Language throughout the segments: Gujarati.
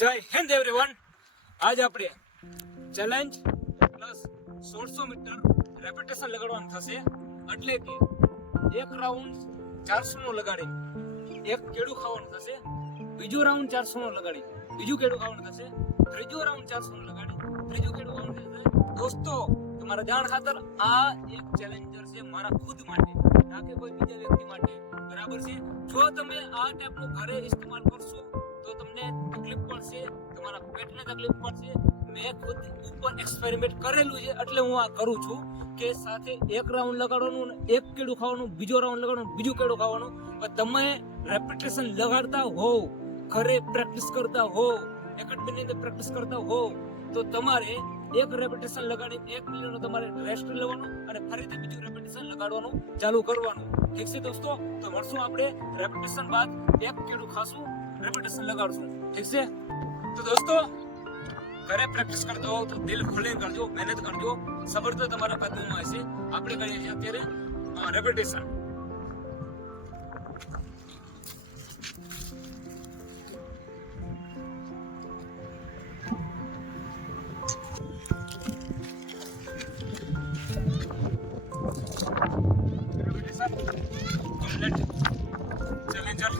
જય હિન્દ એવરીવન. આજ આપણે ચેલેન્જ પ્લસ 1600 મીટર રેપિટેશન લગાડવાનું થશે. એટલે કે એક રાઉન્ડ 400 નો લગાડી એક કેડું ખાવાનું થશે, બીજો રાઉન્ડ 400 નો લગાડી બીજું કેડું ખાવાનું થશે, ત્રીજો રાઉન્ડ 400 નો લગાડી ત્રીજું કેડું ખાવાનું થશે. દોસ્તો, તમારા જાણ ખાતર આ એક ચેલેન્જર છે મારા ખુદ માટે, ના કે કોઈ બીજા વ્યક્તિ માટે. બરાબર છે? જો તમે આ ટાઈપનું ઘરે ઇસ્તેમાલ કરશો તો તમને તકલીફ પડશે, તમારા પેટને તકલીફ પડશે. મેં ખુદ ઉપર એક્સપેરિમેન્ટ કરેલું છે એટલે હું આ કરું છું કે સાથે એક રાઉન્ડ લગાડવાનું, એક કેડું ખાવાનું, બીજો રાઉન્ડ લગાડવાનું, બીજું કેડું ખાવાનું. પણ તમે રેપિટેશન લગાડતા હોવ, ઘરે પ્રેક્ટિસ કરતા હોવ, એકેડમીની અંદર પ્રેક્ટિસ કરતા હોવ તો તમારે એક રેપિટેશન લગાડી 1 મિનિટનો તમારે રેસ્ટ લેવાનો અને ફરીથી બીજું રેપિટેશન લગાડવાનું ચાલુ કરવાનું. ઠીક છે દોસ્તો? તો મળશું આપણે રેપિટેશન બાદ, એક કેડું ખાશું, રેપિટેશન લગાડશું. ઠીક છે? તો દોસ્તો, ઘરે પ્રેક્ટિસ કરતા હોવ તો દિલ ખોલીને કરજો, મહેનત કરજો, સબર તો તમારા કદમમાં હશે. આપણે કરીએ છીએ અત્યારે repetition. Challenger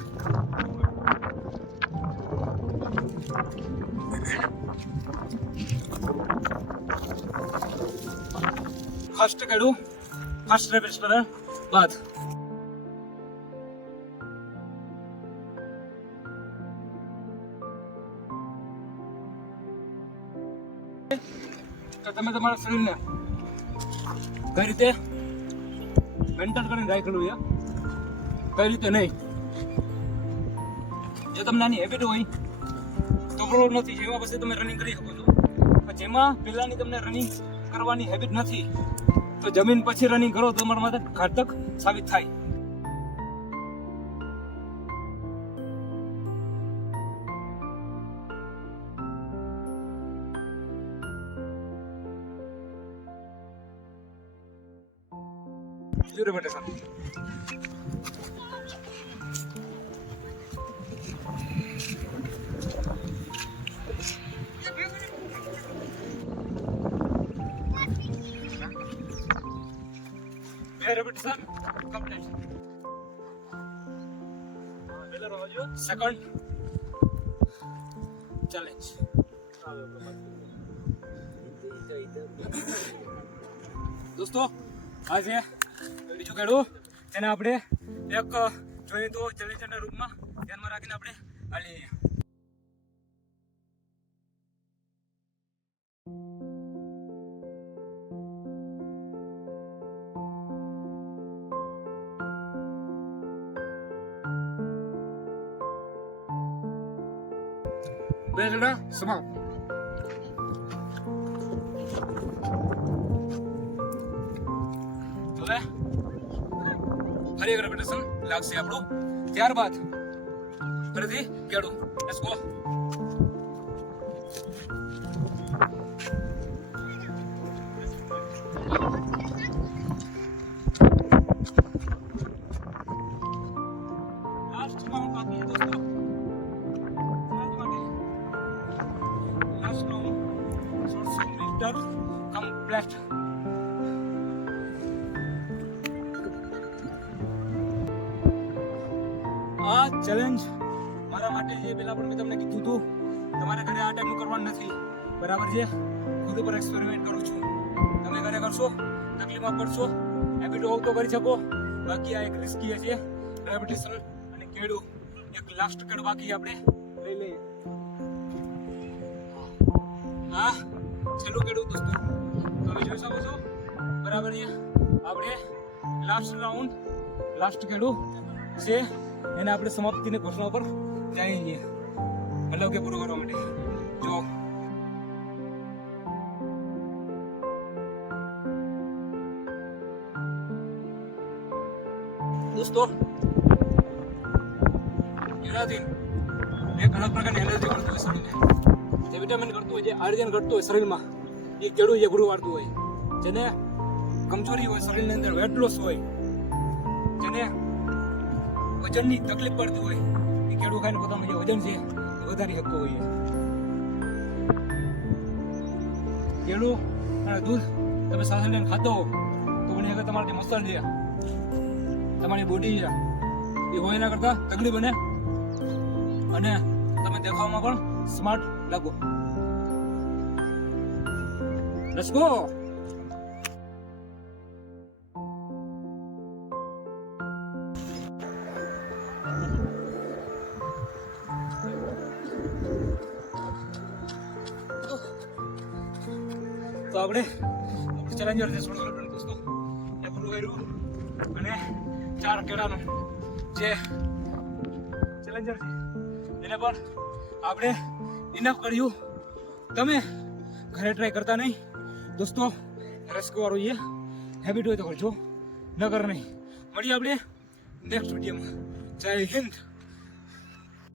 first કેડું, first repetition બાદ તો તમે તમારા શરીરને કઈ રીતે મેન્ટેન કરીને રાખેલું છે, કઈ રીતે નહીં. જો તમને આની હેબિટ હોય તો પ્રોબ્લેમ નથી, જેમાં પછી તમે રનિંગ કરી શકો છો. પણ જેમાં પહેલાની તમને રનિંગ કરવાની હેબિટ નથી તો જમીન પછી રનિંગ કરો તો તમારા માટે ઘાતક સાબિત થાય. Repetition repetition complete. Second challenge. દોસ્તો, આજે બીજું કેડું એને આપણે એક જોઈએ તો ચેલેન્જરના રૂપમાં ધ્યાનમાં રાખીને આપણે હાલી. બે જણા સમાપ્ત. હવે ફરી એક રેપિટેશન લાગશે આપણું, ત્યારબાદ ફરીથી કેડું. Let's go. લાસ્ટ રાઉન્ડ બાકી છે દોસ્તો. Last round 1600 metre complete. આ ચેલેન્જ મારા માટે છે. પહેલા પણ મેં તમને કીધું હતું તમારે ઘરે આ ટાઈપનું કરવાનું નથી. બરાબર છે? ખુદ ઉપર એક્સપેરિમેન્ટ કરું છું. તમે ઘરે કરશો, તકલીફમાં પડશો, હેબિટ હોવ તો કરી શકો. બાકી આ એક રિસ્કી છે રેપિટેશન અને કેડું. એક લાસ્ટ કેડું બાકી આપણે લઈ લઈએ. હા, છેલ્લું કેડું દોસ્તો. તમે જોઈ શકો છો. બરાબર છે? આપણે લાસ્ટ રાઉન્ડ, લાસ્ટ કેડું છે એને આપણે સમાપ્તિની ઘોષણા પર જઈએ છીએ, મતલબ કે પૂરું કરવા માટે. જો દોસ્તો, એનાથી એક અલગ પ્રકારની એનર્જી કરતું હોય શરીરને, જે વિટામિન કરતું હોય, જે આયર્ન કરતું હોય શરીરમાં, એ કેળું જે પૂરું પાડતું હોય. જેને કમજોરી હોય શરીરની અંદર, વેટ લોસ હોય, જેને વજનની તકલીફ પડતી હોય, એ કેળું ખાઈને પોતાનું જે વજન છે એ વધારી શકતો હોય. કેળું અને દૂધ તમે સાથે લઈને ખાતો હો તો બની શકે તમારે જે મસલ છે તમારી બોડી છે એ હોય એના કરતાં તગડી બને અને તમે દેખાવામાં પણ સ્માર્ટ લાગો. Let's go. તો આપણે ચેલેન્જર છે 16 કિલોમીટર દોસ્તો એ પૂરું કર્યું અને 4 કેળાનું જે ચેલેન્જર છે એને પણ આપણે ઇનફ કર્યું. તમે ઘરે ટ્રાય કરતા નહીં દોસ્તો, રેસ્ક્યુ વાળું એ હેબિટ હોય તો કરજો, ન કર નહીં. મળીએ આપણે નેક્સ્ટ વિડીયોમાં. જય હિન્દ.